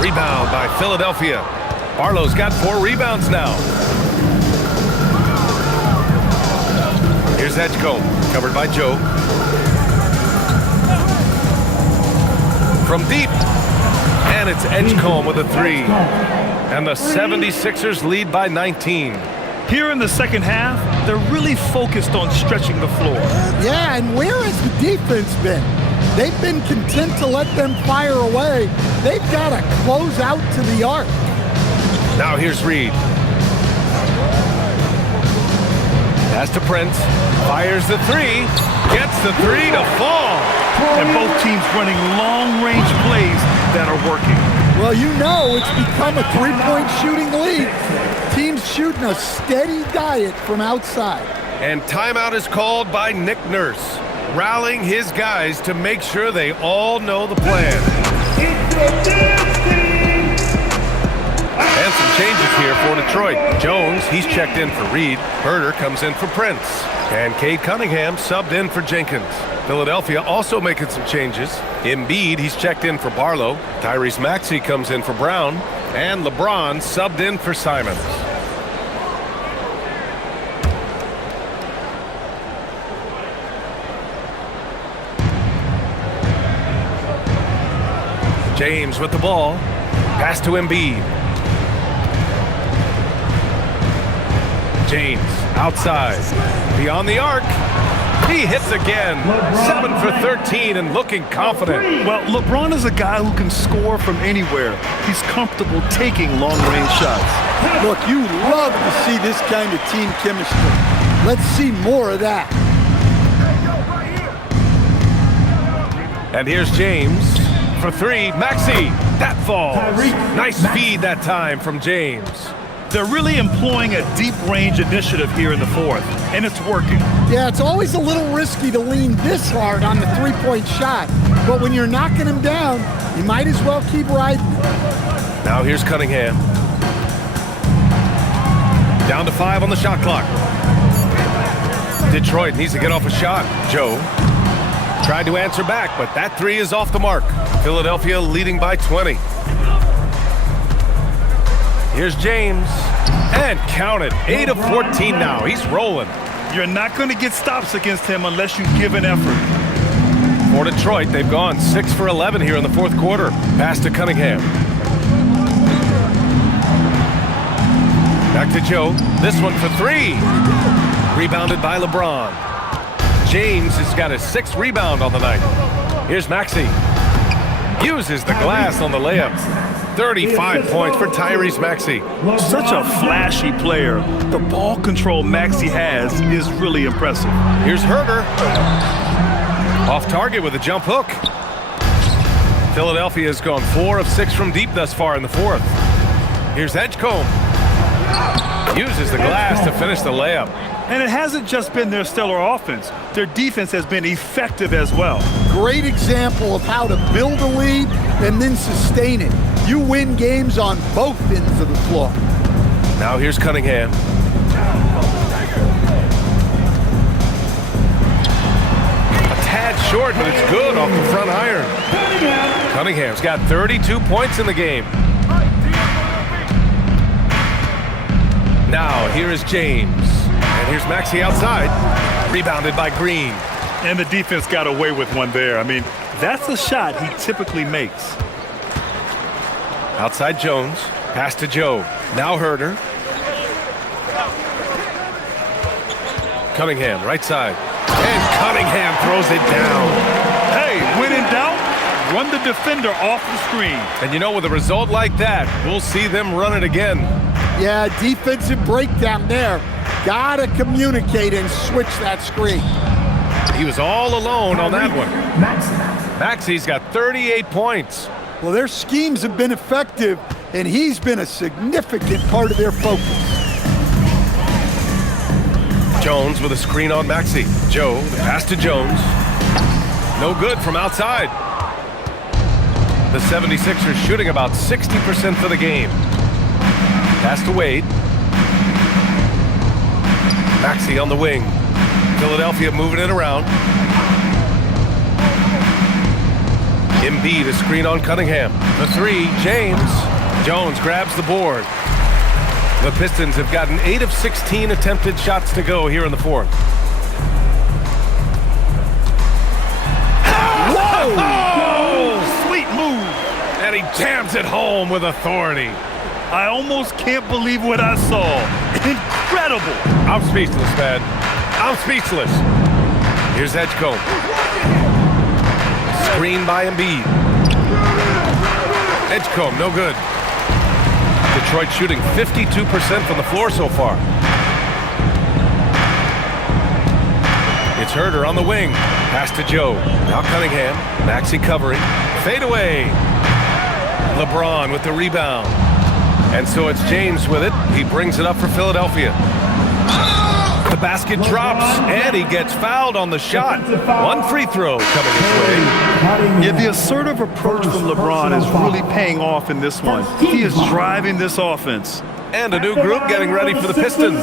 Rebound by Philadelphia. Barlow's got 4 rebounds now. Here's Edgecombe, covered by Joe. From deep. And it's Edgecombe with a 3. And the 76ers lead by 19. Here in the second half, they're really focused on stretching the floor. Yeah, and where has the defense been? They've been content to let them fire away. They've got to close out to the arc. Now here's Reed. Pass to Prince. Fires the 3. Gets the 3 to fall. And both teams running long-range plays that are working. Well, you know it's become a three-point shooting league. Teams shooting a steady diet from outside. And timeout is called by Nick Nurse, rallying his guys to make sure they all know the plan. And some changes here for Detroit. Jones, he's checked in for Reed. Herder comes in for Prince. And Cade Cunningham subbed in for Jenkins. Philadelphia also making some changes. Embiid, he's checked in for Barlow. Tyrese Maxey comes in for Brown. And LeBron subbed in for Simons. James with the ball. Pass to Embiid. James outside. Beyond the arc. He hits again. 7 for 13 and looking confident. Well, LeBron is a guy who can score from anywhere. He's comfortable taking long-range shots. Look, you love to see this kind of team chemistry. Let's see more of that. And here's James for three. Maxey, that falls. Nice feed that time from James. They're really employing a deep-range initiative here in the fourth, and it's working. Yeah, it's always a little risky to lean this hard on the three-point shot, but when you're knocking him down, you might as well keep riding. Now here's Cunningham. Down to 5 on the shot clock. Detroit needs to get off a shot. Joe tried to answer back, but that three is off the mark. Philadelphia leading by 20. Here's James, and count it, 8 of 14 now. He's rolling. You're not going to get stops against him unless you give an effort. For Detroit, they've gone 6 for 11 here in the fourth quarter. Pass to Cunningham. Back to Joe. This one for 3. Rebounded by LeBron. James has got his 6th rebound on the night. Here's Maxey. Uses the glass on the layup. 35 points for Tyrese Maxey. Such a flashy player. The ball control Maxey has is really impressive. Here's Herder. Off target with a jump hook. Philadelphia has gone 4 of 6 from deep thus far in the fourth. Here's Edgecombe. Uses the glass to finish the layup. And it hasn't just been their stellar offense. Their defense has been effective as well. Great example of how to build a lead and then sustain it. You win games on both ends of the floor. Now here's Cunningham. A tad short, but it's good off the front iron. Cunningham's got 32 points in the game. Now here is James. And here's Maxey outside. Rebounded by Green. And the defense got away with one there. I mean, that's a shot he typically makes. Outside Jones. Pass to Joe. Now Herder. Cunningham, right side. And Cunningham throws it down. Hey, when in doubt, run the defender off the screen. And you know, with a result like that, we'll see them run it again. Yeah, defensive breakdown there. Gotta communicate and switch that screen. He was all alone on that one. Maxey's got 38 points. Well, their schemes have been effective, and he's been a significant part of their focus. Jones with a screen on Maxey. Joe, the pass to Jones. No good from outside. The 76ers shooting about 60% for the game. Pass to Wade. Maxey on the wing. Philadelphia moving it around. Embiid, a screen on Cunningham. The 3, James. Jones grabs the board. The Pistons have gotten 8 of 16 attempted shots to go here in the fourth. Whoa! Oh, sweet move. And he jams it home with authority. I almost can't believe what I saw. Incredible. I'm speechless, man. I'm speechless. Here's Edgecombe. Screen by Embiid. Edgecombe, no good. Detroit shooting 52% from the floor so far. It's Herder on the wing. Pass to Joe. Now Cunningham. Maxey covering. Fade away. LeBron with the rebound. And so it's James with it. He brings it up for Philadelphia. The basket drops, and he gets fouled on the shot. One free throw coming his way. Yeah, the assertive approach from LeBron is really paying off in this one. He is driving this offense. And a new group getting ready for the Pistons.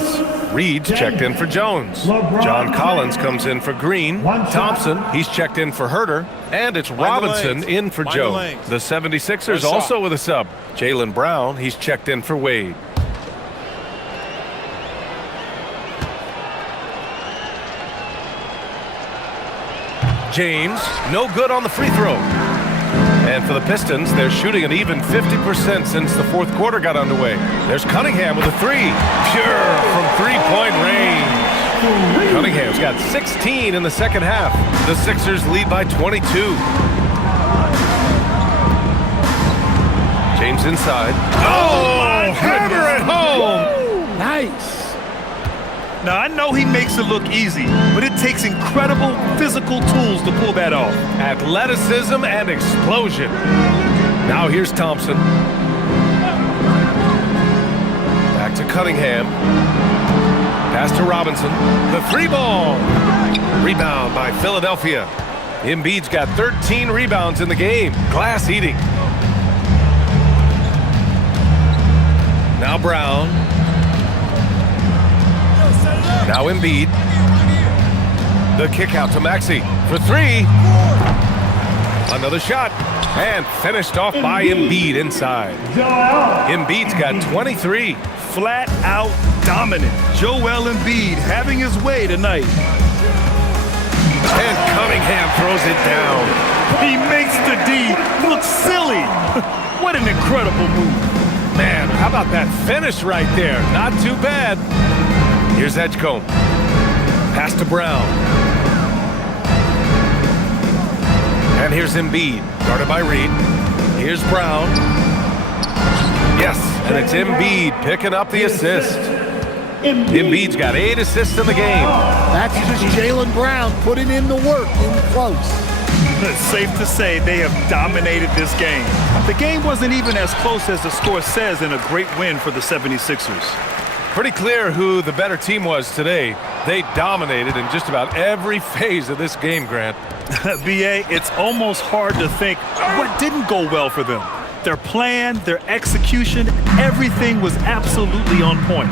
Reed's checked in for Jones. John Collins comes in for Green. Thompson, he's checked in for Herter. And it's Robinson in for Jones. The 76ers also with a sub. Jaylen Brown, he's checked in for Wade. James, no good on the free throw. And for the Pistons, they're shooting an even 50% since the fourth quarter got underway. There's Cunningham with a three. Pure from three-point range. Cunningham's got 16 in the second half. The Sixers lead by 22. James inside. Oh, hammer it home. Nice. Now, I know he makes it look easy, but it takes incredible physical tools to pull that off. Athleticism and explosion. Now here's Thompson. Back to Cunningham. Pass to Robinson. The three ball. Rebound by Philadelphia. Embiid's got 13 rebounds in the game. Glass eating. Now Brown. Now Embiid. The kick out to Maxey for three. Another shot. And finished off by Embiid inside. Embiid's got 23. Flat out dominant. Joel Embiid having his way tonight. And Cunningham throws it down. He makes the D look silly. What an incredible move. Man, how about that finish right there? Not too bad. Here's Edgecombe. Pass to Brown. And here's Embiid, guarded by Reed. Here's Brown. Yes, and it's Embiid picking up the assist. Embiid's got 8 assists in the game. That's just Jaylen Brown putting in the work in close. It's safe to say they have dominated this game. The game wasn't even as close as the score says in a great win for the 76ers. Pretty clear who the better team was today. They dominated in just about every phase of this game, Grant. B.A., it's almost hard to think what didn't go well for them. Their plan, their execution, everything was absolutely on point.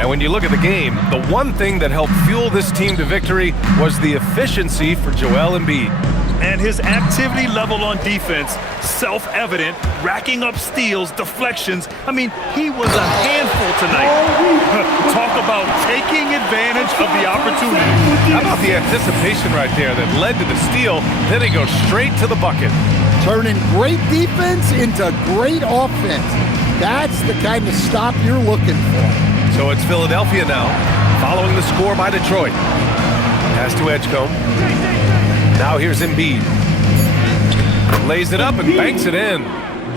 And when you look at the game, the one thing that helped fuel this team to victory was the efficiency for Joel Embiid. And his activity level on defense, self-evident, racking up steals, deflections. I mean, he was a handful tonight. Talk about taking advantage of the opportunity. How about the anticipation right there that led to the steal, then he goes straight to the bucket. Turning great defense into great offense. That's the kind of stop you're looking for. So it's Philadelphia now, following the score by Detroit. Pass to Edgecombe. Now here's Embiid. Lays it up and banks it in.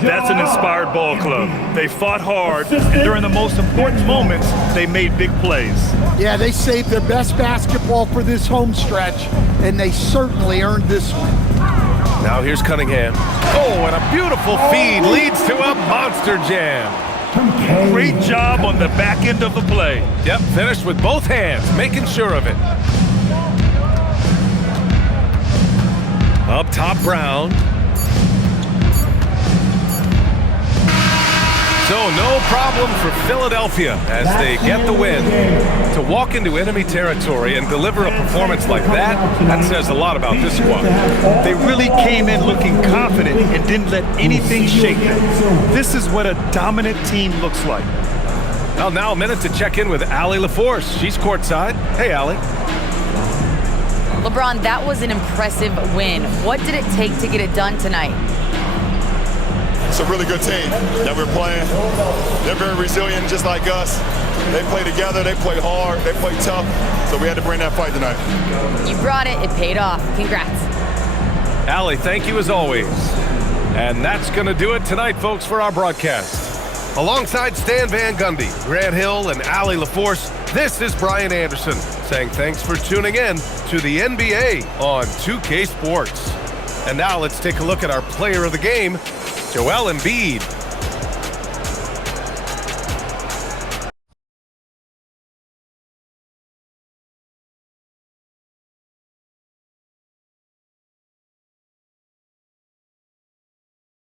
That's an inspired ball club. They fought hard, and during the most important moments, they made big plays. Yeah, they saved their best basketball for this home stretch, and they certainly earned this one. Now here's Cunningham. Oh, and a beautiful feed leads to a monster jam. Great job on the back end of the play. Yep, finished with both hands, making sure of it. Up top, Brown. So no problem for Philadelphia as they get the win. To walk into enemy territory and deliver a performance like that, that says a lot about this squad. They really came in looking confident and didn't let anything shake them. This is what a dominant team looks like. Well, now a minute to check in with Allie LaForce. She's courtside. Hey, Allie. LeBron, that was an impressive win. What did it take to get it done tonight? It's a really good team that we're playing. They're very resilient, just like us. They play together, they play hard, they play tough, so we had to bring that fight tonight. You brought it paid off. Congrats. Allie, thank you as always. And that's going to do it tonight, folks, for our broadcast. Alongside Stan Van Gundy, Grant Hill, and Allie LaForce, this is Brian Anderson saying thanks for tuning in to the NBA on 2K Sports. And now let's take a look at our player of the game, Joel Embiid.